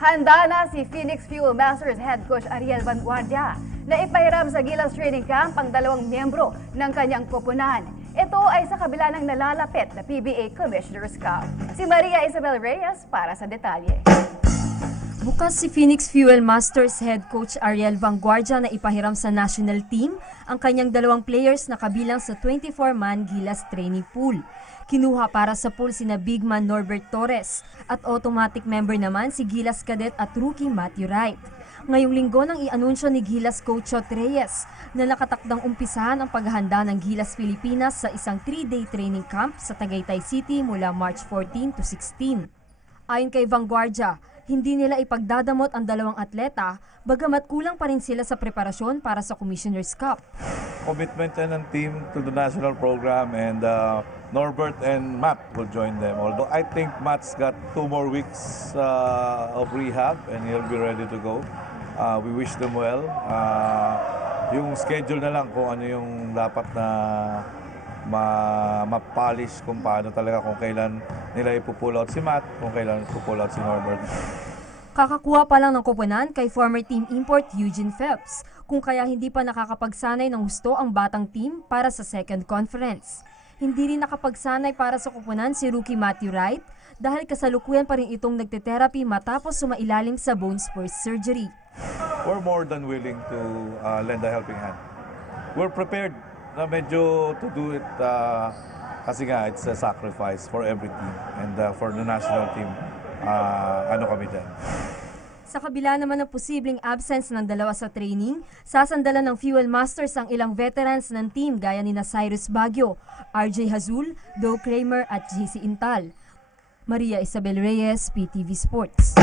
Handa na si Phoenix Fuel Masters head coach Ariel Vanguardia na ipahiram sa Gilas Training Camp ang 2 miyembro ng kanyang koponan. Ito ay sa kabila ng nalalapit na PBA Commissioner's Cup. Si Maria Isabel Reyes para sa detalye. Bukas si Phoenix Fuel Masters head coach Ariel Vanguardia na ipahiram sa national team ang kanyang 2 players na kabilang sa 24-man Gilas training pool. Kinuha para sa pool sina big man Norbert Torres at automatic member naman si Gilas cadet at rookie Matthew Wright. Ngayong linggo nang i-anunsyo ni Gilas coach Chot Reyes na nakatakdang umpisahan ang paghahanda ng Gilas Pilipinas sa isang 3-day training camp sa Tagaytay City mula March 14 to 16. Ayon kay Vanguardia, hindi nila ipagdadamot ang 2 atleta bagamat kulang pa rin sila sa preparasyon para sa Commissioner's Cup. Commitment yan ng team to the national program and Norbert and Matt will join them. Although I think Matt's got 2 more weeks of rehab and he'll be ready to go. We wish them well. Yung schedule na lang kung ano yung dapat na ma-polish kung paano talaga, kung kailan nila ipupull out si Matt, kung kailan ipupull out si Norbert. Kakakuha pa lang ng koponan kay former team import Eugene Phelps, kung kaya hindi pa nakakapagsanay ng husto ang batang team para sa second conference. Hindi rin nakapagsanay para sa koponan si rookie Matthew Wright dahil kasalukuyan pa rin itong nagte-therapy matapos sumailalim sa bone spurs surgery. We're more than willing to lend a helping hand. We're prepared na medyo to do it kasi nga it's a sacrifice for every team and for the national team. Ano kami dyan. Sa kabila naman ng posibleng absence ng 2 sa training, sasandalan ng Fuel Masters ang ilang veterans ng team gaya ni Cyrus Baguio, RJ Hazul, Doe Kramer at JC Intal. Maria Isabel Reyes, PTV Sports.